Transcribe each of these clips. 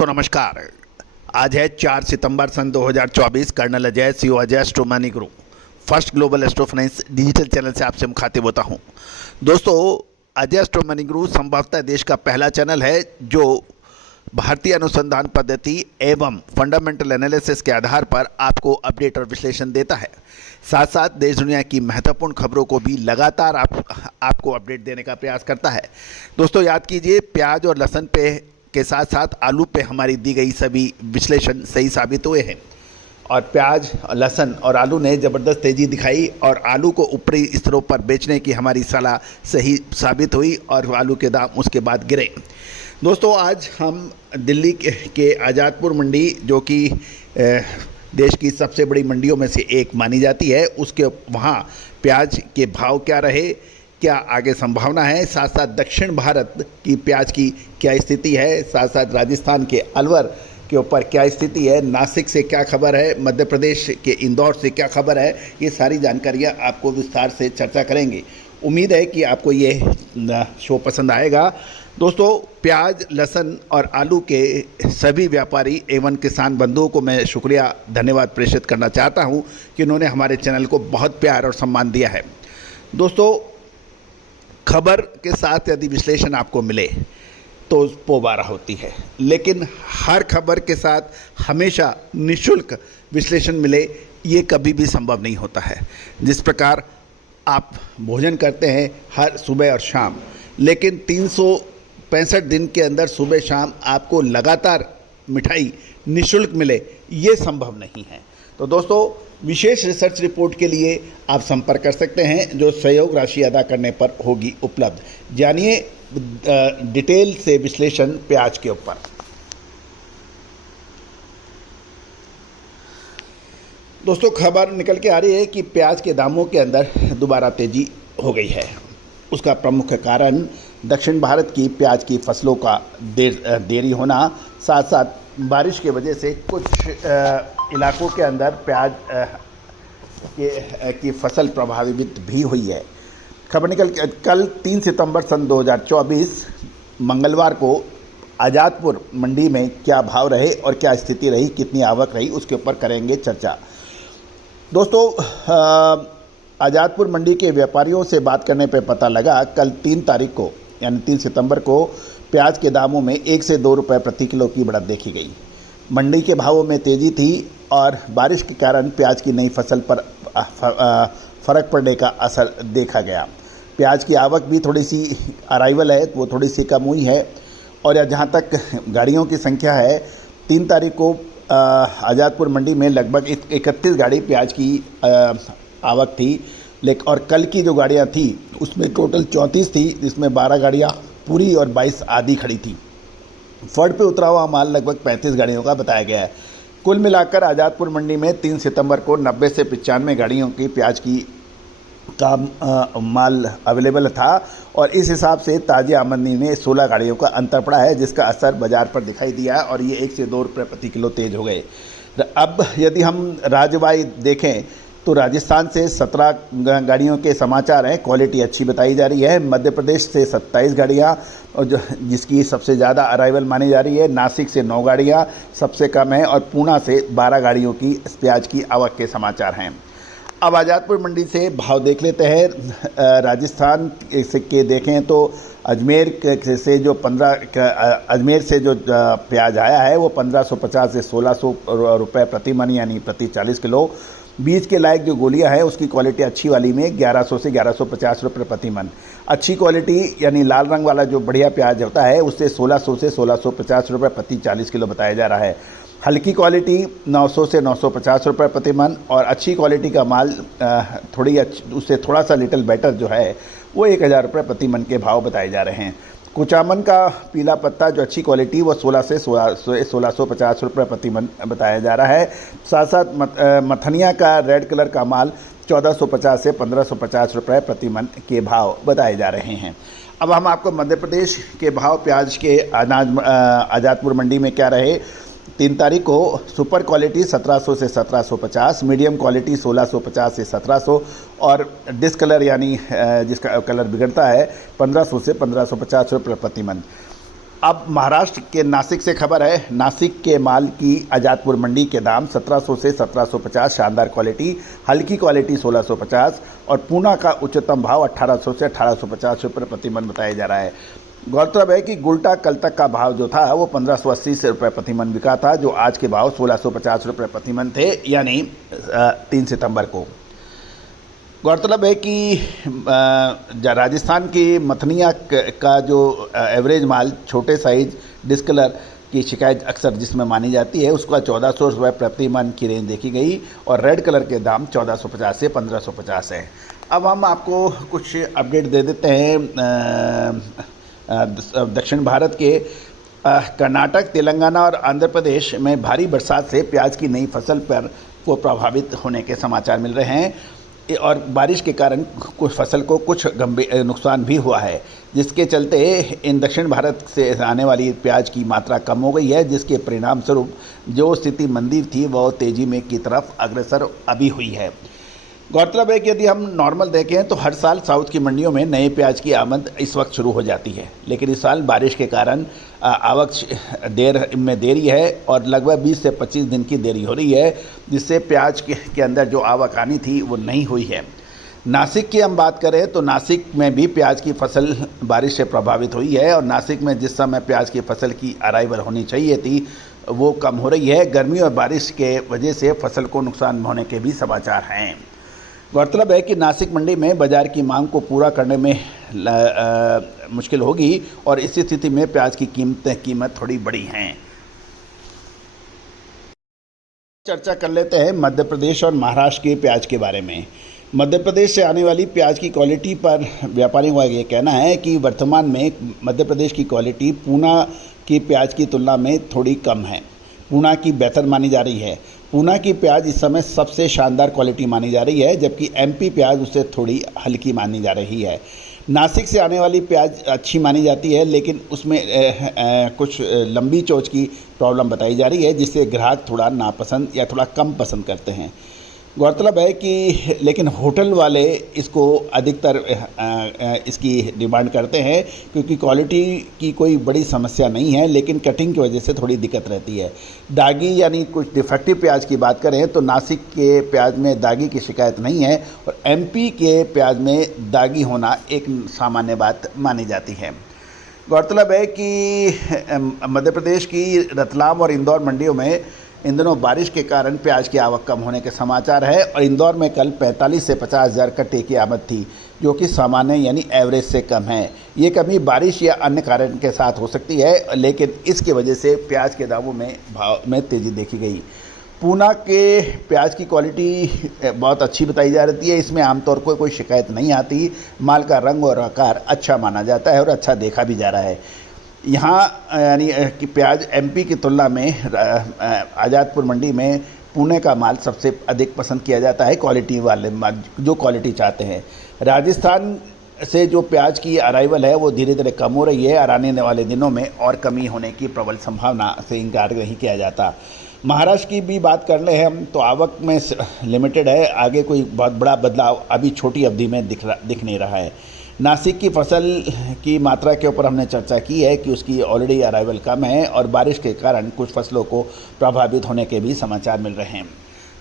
दोस्तों नमस्कार। आज है 4 सितंबर सन 2024। Colonel Ajay CO Ajay astromoney group first global astrofinance digital channel से आपसे मुखातिब होता हूं। दोस्तों अजय एस्ट्रोमनी ग्रुप संभवतः देश का पहला चैनल है जो भारतीय अनुसंधान पद्धति एवं फंडामेंटल एनालिसिस के आधार पर आपको अपडेट और विश्लेषण देता है। साथ साथ देश दुनिया की महत्वपूर्ण खबरों को भी लगातार आपको अपडेट देने का प्रयास करता है। दोस्तों याद कीजिए, प्याज और लहसुन पे के साथ साथ आलू पे हमारी दी गई सभी विश्लेषण सही साबित हुए हैं और प्याज, लहसुन और आलू ने ज़बरदस्त तेज़ी दिखाई और आलू को ऊपरी स्तरों पर बेचने की हमारी सलाह सही साबित हुई और आलू के दाम उसके बाद गिरे। दोस्तों आज हम दिल्ली के आज़ादपुर मंडी, जो कि देश की सबसे बड़ी मंडियों में से एक मानी जाती है, उसके वहाँ प्याज के भाव क्या रहे, क्या आगे संभावना है, साथ साथ दक्षिण भारत की प्याज की क्या स्थिति है, साथ साथ राजस्थान के अलवर के ऊपर क्या स्थिति है, नासिक से क्या खबर है, मध्य प्रदेश के इंदौर से क्या खबर है, ये सारी जानकारियाँ आपको विस्तार से चर्चा करेंगे। उम्मीद है कि आपको ये शो पसंद आएगा। दोस्तों प्याज, लहसुन और आलू के सभी व्यापारी एवं किसान बंधुओं को मैं शुक्रिया धन्यवाद प्रेषित करना चाहता हूँ कि उन्होंने हमारे चैनल को बहुत प्यार और सम्मान दिया है। दोस्तों खबर के साथ यदि विश्लेषण आपको मिले तो पोबारा होती है, लेकिन हर खबर के साथ हमेशा निःशुल्क विश्लेषण मिले ये कभी भी संभव नहीं होता है। जिस प्रकार आप भोजन करते हैं हर सुबह और शाम, लेकिन 365 दिन के अंदर सुबह शाम आपको लगातार मिठाई निःशुल्क मिले, ये संभव नहीं है। तो दोस्तों विशेष रिसर्च रिपोर्ट के लिए आप संपर्क कर सकते हैं जो सहयोग राशि अदा करने पर होगी उपलब्ध। जानिए डिटेल से विश्लेषण प्याज के ऊपर। दोस्तों खबर निकल के आ रही है कि प्याज के दामों के अंदर दोबारा तेजी हो गई है। उसका प्रमुख कारण दक्षिण भारत की प्याज की फसलों का देरी होना, साथ साथ बारिश की वजह से कुछ इलाकों के अंदर प्याज की फसल प्रभावित भी हुई है। खबर निकल कल 3 सितंबर सन 2024 मंगलवार को आज़ादपुर मंडी में क्या भाव रहे और क्या स्थिति रही, कितनी आवक रही, उसके ऊपर करेंगे चर्चा। दोस्तों आज़ादपुर मंडी के व्यापारियों से बात करने पर पता लगा कल 3 तारीख को यानी 3 सितंबर को प्याज के दामों में 1 से 2 रुपये प्रति किलो की बढ़त देखी गई। मंडी के भावों में तेज़ी थी और बारिश के कारण प्याज की नई फसल पर फ़र्क पड़ने का असर देखा गया। प्याज की आवक भी थोड़ी सी अराइवल है, वो थोड़ी सी कम हुई है। और जहाँ तक गाड़ियों की संख्या है, 3 तारीख को आज़ादपुर मंडी में लगभग 31 गाड़ी प्याज की आवक थी, लेकिन और कल की जो गाड़ियाँ थी उसमें टोटल 34 थी, जिसमें 12 गाड़ियाँ पूरी और 22 आधी खड़ी थी। फर्ड पे उतरा हुआ माल लगभग 35 गाड़ियों का बताया गया है। कुल मिलाकर आज़ादपुर मंडी में 3 सितंबर को 90 से 95 गाड़ियों की प्याज की का माल अवेलेबल था और इस हिसाब से ताज़ी आमदनी में 16 गाड़ियों का अंतर पड़ा है, जिसका असर बाज़ार पर दिखाई दिया है और ये 1 से 2 रुपये प्रति किलो तेज़ हो गए। अब यदि हम राज्यवाई देखें तो राजस्थान से 17 गाड़ियों के समाचार हैं, क्वालिटी अच्छी बताई जा रही है। मध्य प्रदेश से 27 गाड़ियाँ और जिसकी सबसे ज़्यादा अराइवल मानी जा रही है। नासिक से 9 गाड़ियाँ सबसे कम है और पूना से 12 गाड़ियों की प्याज की आवक के समाचार हैं। अब आज़ादपुर मंडी से भाव देख लेते हैं। राजस्थान के देखें तो अजमेर से जो प्याज आया है वो 1550 से 1600 रुपये प्रति मन यानी प्रति 40 किलो। बीज के लायक जो गोलियां हैं उसकी क्वालिटी अच्छी वाली में 1100 से 1150 रुपये प्रति मन। अच्छी क्वालिटी यानी लाल रंग वाला जो बढ़िया प्याज होता है उससे 1600 से 1650 रुपये प्रति 40 किलो बताया जा रहा है। हल्की क्वालिटी 900 से 950 रुपये प्रति मन और अच्छी क्वालिटी का माल उससे थोड़ा सा लिटिल बेटर जो है वो 1000 रुपये प्रति मन के भाव बताए जा रहे हैं। कुचामन का पीला पत्ता जो अच्छी क्वालिटी वो 16 से 1650 रुपये प्रति मन बताया जा रहा है। साथ साथ मथनिया का रेड कलर का माल 1450 से 1550 रुपये प्रति मन के भाव बताए जा रहे हैं। अब हम आपको मध्य प्रदेश के भाव प्याज के आज़ादपुर मंडी में क्या रहे। 3 तारीख को सुपर क्वालिटी 1700 से 1750, मीडियम क्वालिटी 1650 से 1700 और डिसकलर यानी जिसका कलर बिगड़ता है 1500 से 1550 रुपये प्रति मन। अब महाराष्ट्र के नासिक से खबर है। नासिक के माल की आजादपुर मंडी के दाम 1700 से 1750, शानदार क्वालिटी, हल्की क्वालिटी 1650 और पूना का उच्चतम भाव 1800 से 1850 रुपये प्रति मन बताया जा रहा है। गौरतलब है कि गुल्टा कल तक का भाव जो था वो 1580 से रुपये प्रति मन बिका था, जो आज के भाव 1650 रुपये प्रति मन थे, यानी 3 सितंबर को। गौरतलब है कि राजस्थान की मथनिया का जो एवरेज माल छोटे साइज डिस्कलर की शिकायत अक्सर जिसमें मानी जाती है, उसका 1400 रुपये प्रति मन की रेंज देखी गई और रेड कलर के दाम 1450 से 1550 है। अब हम आपको कुछ अपडेट दे देते हैं दक्षिण भारत के। कर्नाटक, तेलंगाना और आंध्र प्रदेश में भारी बरसात से प्याज की नई फसल पर को प्रभावित होने के समाचार मिल रहे हैं और बारिश के कारण कुछ फसल को कुछ गंभीर नुकसान भी हुआ है, जिसके चलते इन दक्षिण भारत से आने वाली प्याज की मात्रा कम हो गई है, जिसके परिणाम स्वरूप जो स्थिति मंदी थी वह तेजी में की तरफ अग्रसर अभी हुई है। गौरतलब है कि यदि हम नॉर्मल देखें तो हर साल साउथ की मंडियों में नए प्याज की आमद इस वक्त शुरू हो जाती है, लेकिन इस साल बारिश के कारण आवक देरी है और लगभग 20 से 25 दिन की देरी हो रही है, जिससे प्याज के अंदर जो आवक आनी थी वो नहीं हुई है। नासिक की हम बात करें तो नासिक में भी प्याज की फसल बारिश से प्रभावित हुई है और नासिक में जिस समय प्याज की फसल की अराइवल होनी चाहिए थी वो कम हो रही है। गर्मी और बारिश के वजह से फसल को नुकसान होने के भी समाचार हैं। गौरतलब है कि नासिक मंडी में बाजार की मांग को पूरा करने में मुश्किल होगी और इस स्थिति में प्याज की कीमत थोड़ी बढ़ी हैं। चर्चा कर लेते हैं मध्य प्रदेश और महाराष्ट्र के प्याज के बारे में। मध्य प्रदेश से आने वाली प्याज की क्वालिटी पर व्यापारियों का ये कहना है कि वर्तमान में मध्य प्रदेश की क्वालिटी पूना की प्याज की तुलना में थोड़ी कम है। पूना की बेहतर मानी जा रही है। पूना की प्याज इस समय सबसे शानदार क्वालिटी मानी जा रही है, जबकि एमपी प्याज उससे थोड़ी हल्की मानी जा रही है। नासिक से आने वाली प्याज अच्छी मानी जाती है, लेकिन उसमें कुछ लंबी चोंच की प्रॉब्लम बताई जा रही है, जिससे ग्राहक थोड़ा नापसंद या थोड़ा कम पसंद करते हैं। गौरतलब है कि लेकिन होटल वाले इसको अधिकतर इसकी डिमांड करते हैं, क्योंकि क्वालिटी की कोई बड़ी समस्या नहीं है, लेकिन कटिंग की वजह से थोड़ी दिक्कत रहती है। दागी यानी कुछ डिफेक्टिव प्याज की बात करें तो नासिक के प्याज में दागी की शिकायत नहीं है और एमपी के प्याज में दागी होना एक सामान्य बात मानी जाती है। गौरतलब है कि मध्य प्रदेश की रतलाम और इंदौर मंडियों में इन दिनों बारिश के कारण प्याज की आवक कम होने के समाचार है और इंदौर में कल 45 से 50 हज़ार कट्टे की आमद थी, जो कि सामान्य यानी एवरेज से कम है। ये कमी बारिश या अन्य कारण के साथ हो सकती है, लेकिन इसकी वजह से प्याज के दामों में भाव में तेज़ी देखी गई। पूना के प्याज की क्वालिटी बहुत अच्छी बताई जा रही है। इसमें आमतौर पर कोई शिकायत नहीं आती। माल का रंग और आकार अच्छा माना जाता है और अच्छा देखा भी जा रहा है। यहाँ यानी कि प्याज एमपी की तुलना में आज़ादपुर मंडी में पुणे का माल सबसे अधिक पसंद किया जाता है, क्वालिटी वाले माल जो क्वालिटी चाहते हैं। राजस्थान से जो प्याज की अराइवल है वो धीरे धीरे कम हो रही है और आने वाले दिनों में और कमी होने की प्रबल संभावना से इनकार नहीं किया जाता। महाराष्ट्र की भी बात कर ले हम तो आवक में लिमिटेड है, आगे कोई बहुत बड़ा बदलाव अभी छोटी अवधि में दिख नहीं रहा है। नासिक की फसल की मात्रा के ऊपर हमने चर्चा की है कि उसकी ऑलरेडी अराइवल कम है और बारिश के कारण कुछ फसलों को प्रभावित होने के भी समाचार मिल रहे हैं।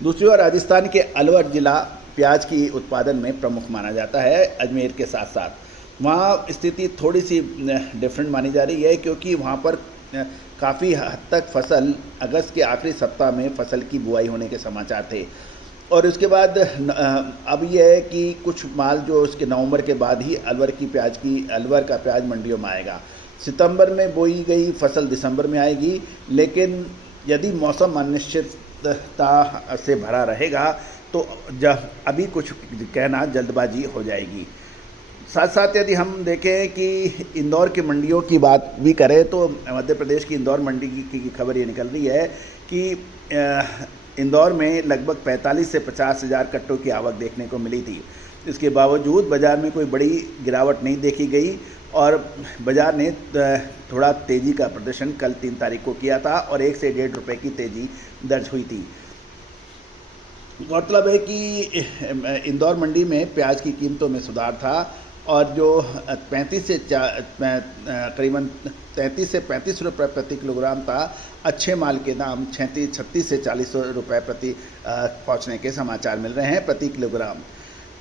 दूसरी ओर राजस्थान के अलवर जिला प्याज की उत्पादन में प्रमुख माना जाता है, अजमेर के साथ साथ। वहाँ स्थिति थोड़ी सी डिफरेंट मानी जा रही है, क्योंकि वहाँ पर काफ़ी हद तक फसल अगस्त के आखिरी सप्ताह में फसल की बुआई होने के समाचार थे और उसके बाद अब यह है कि कुछ माल जो उसके नवंबर के बाद ही अलवर का प्याज मंडियों में आएगा। सितंबर में बोई गई फसल दिसंबर में आएगी, लेकिन यदि मौसम अनिश्चितता से भरा रहेगा तो अभी कुछ कहना जल्दबाजी हो जाएगी। साथ साथ यदि हम देखें कि इंदौर की मंडियों की बात भी करें तो मध्य प्रदेश की इंदौर मंडी की खबर ये निकल रही है कि इंदौर में लगभग 45 से 50 हज़ार कट्टों की आवक देखने को मिली थी। इसके बावजूद बाज़ार में कोई बड़ी गिरावट नहीं देखी गई और बाज़ार ने थोड़ा तेज़ी का प्रदर्शन कल 3 तारीख को किया था और 1 से 1.5 रुपये की तेज़ी दर्ज हुई थी। गौरतलब है कि इंदौर मंडी में प्याज की कीमतों में सुधार था और जो 35 से करीबन 33 से 35 रुपये प्रति किलोग्राम था। अच्छे माल के दाम 36 से 40 रुपये प्रति पहुंचने के समाचार मिल रहे हैं प्रति किलोग्राम।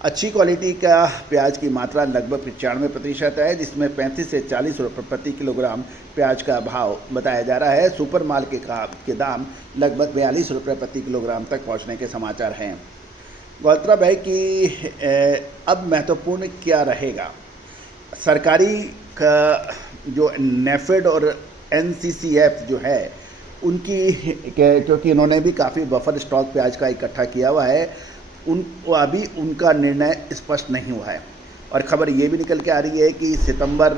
अच्छी क्वालिटी का प्याज की मात्रा लगभग 95% है, जिसमें 35 से 40 रुपये प्रति किलोग्राम प्याज का भाव बताया जा रहा है। सुपर माल के दाम लगभग 42 रुपये प्रति किलोग्राम तक पहुंचने के समाचार हैं। गौरतलब है कि अब महत्वपूर्ण क्या रहेगा, सरकारी का जो नेफेड और NCCF जो है उनकी, क्योंकि इन्होंने भी काफ़ी बफर स्टॉक प्याज का इकट्ठा किया हुआ है, अभी उनका निर्णय स्पष्ट नहीं हुआ है। और खबर ये भी निकल के आ रही है कि सितंबर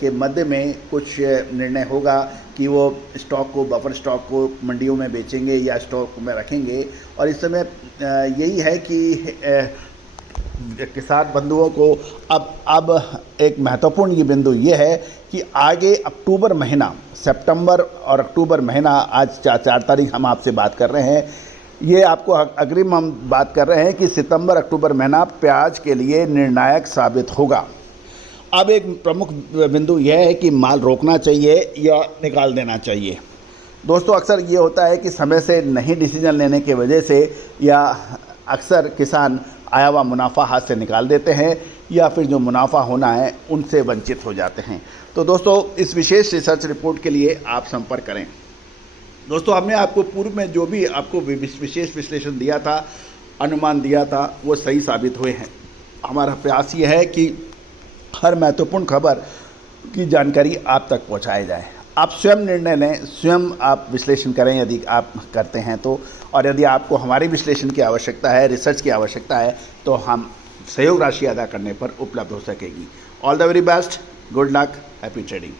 के मध्य में कुछ निर्णय होगा कि वो स्टॉक को, बफर स्टॉक को मंडियों में बेचेंगे या स्टॉक में रखेंगे। और इस समय यही है कि किसान बंधुओं को अब एक महत्वपूर्ण ये बिंदु ये है कि आगे अक्टूबर महीना, सितंबर और अक्टूबर महीना, आज 4 तारीख हम आपसे बात कर रहे हैं, ये आपको अग्रिम हम बात कर रहे हैं कि सितंबर अक्टूबर महीना प्याज के लिए निर्णायक साबित होगा। अब एक प्रमुख बिंदु यह है कि माल रोकना चाहिए या निकाल देना चाहिए। दोस्तों, अक्सर ये होता है कि समय से नहीं डिसीजन लेने की वजह से या अक्सर किसान आया हुआ मुनाफा हाथ से निकाल देते हैं या फिर जो मुनाफा होना है उनसे वंचित हो जाते हैं। तो दोस्तों, इस विशेष रिसर्च रिपोर्ट के लिए आप संपर्क करें। दोस्तों, हमने आपको पूर्व में जो भी आपको विशेष विश्लेषण दिया था, अनुमान दिया था, वो सही साबित हुए हैं। हमारा प्रयास ये है कि हर महत्वपूर्ण खबर की जानकारी आप तक पहुंचाई जाए। आप स्वयं निर्णय लें, स्वयं आप विश्लेषण करें यदि आप करते हैं तो। और यदि आपको हमारे विश्लेषण की आवश्यकता है, रिसर्च की आवश्यकता है, तो हम सहयोग राशि अदा करने पर उपलब्ध हो सकेगी। All the very best, good luck, happy trading.